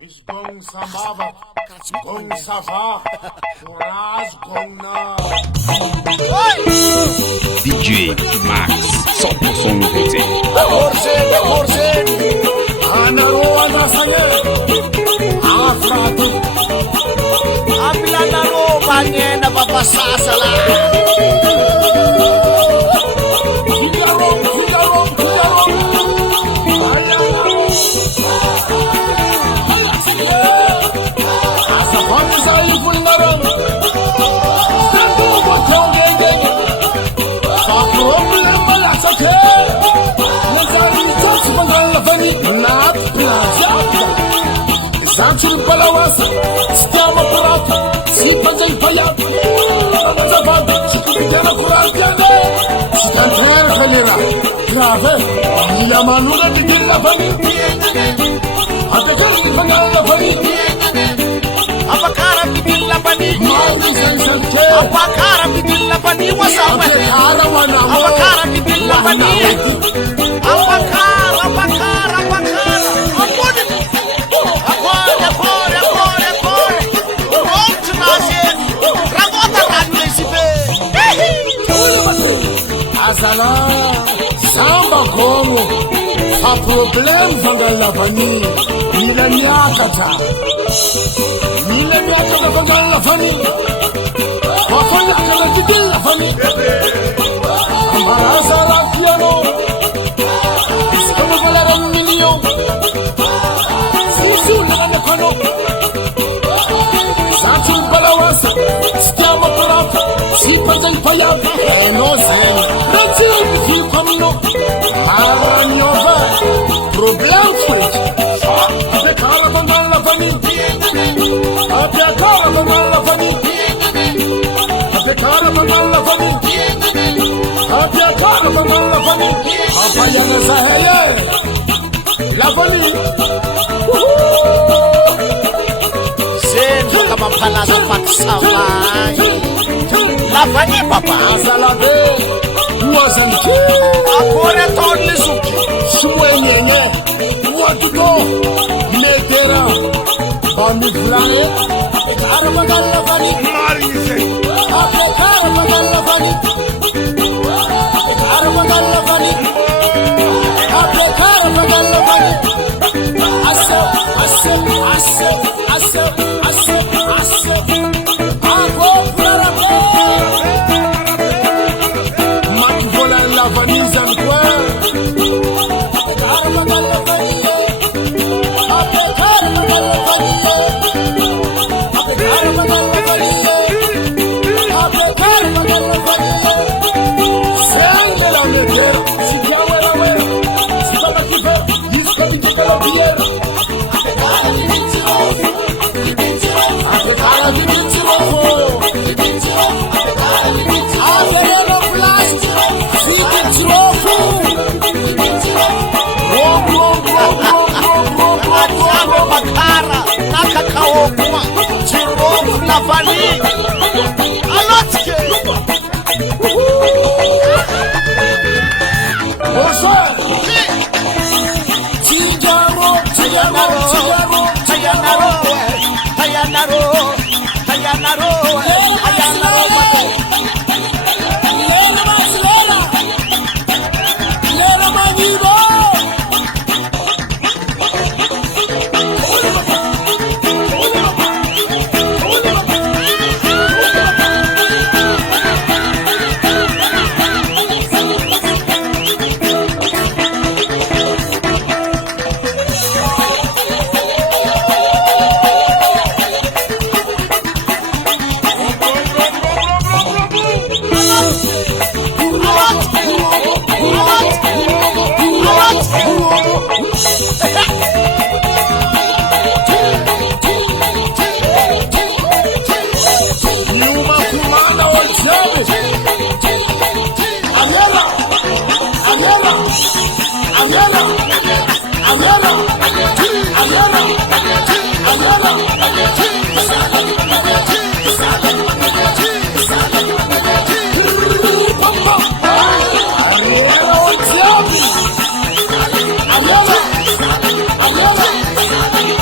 Misy gong sambava, gong sava, courage gong na. DJ Max 100% nouveauté. Horseni, anaro anasanye, afratu. Apila naro banyenda papasasala. Zanchi balawasa, stiamo purato, si paja il pagliato, la banda, si chiude curatiane, si cantera calera, grave, la manura di della famiglia, a te che di pagare la famiglia, a pakara bidilla bani, mai senza che, a pakara bidilla bani wasawa, a pakara bidilla bani, a pakara, apodi. Azala, samba como, fa problem vanga lavani, nila niatata vanga lavani, wafanya kala jidil lavani, amara azala piano, iskama valara milio, sisi ulana kono, Santi balawasa, stiamo purato, si paja il pagliato, no se, non si comino, Aranyova, problem freak, ape kara bangal la fani, ape kara bangal la fani, ape kara bangal la fani, ape kara bangal la fani, apa yang sahaya, la fani. Sendo kama palaza paksamai, la fani papa, Azalabe, wazanki. apore toni suki. Sumwenyenye, watuto, netera, bami fulane, kara bagalla fani, ape kara bagalla fani, kara bagalla fani, ape kara bagalla fani, asep, ako fularabe, mat vola la fani zankwa. Bakara, nakakaokwa, chirofu la fani, alotike.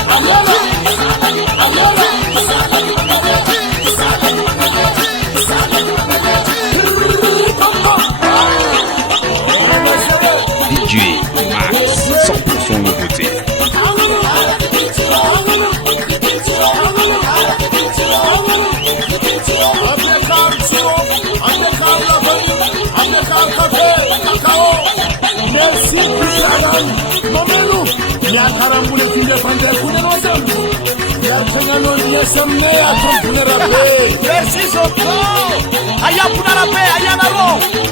Ayala. Mamani, Mamelu, Yakarambule Fande Kunerosan, Yarchangano, Yesamea, Tonerape. Merci Soko. Aya Punarape, Ayana Ro,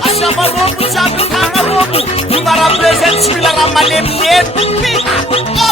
Asama Robu, Sabu Kanga Robu, Numara present Silla Ramanem Yen.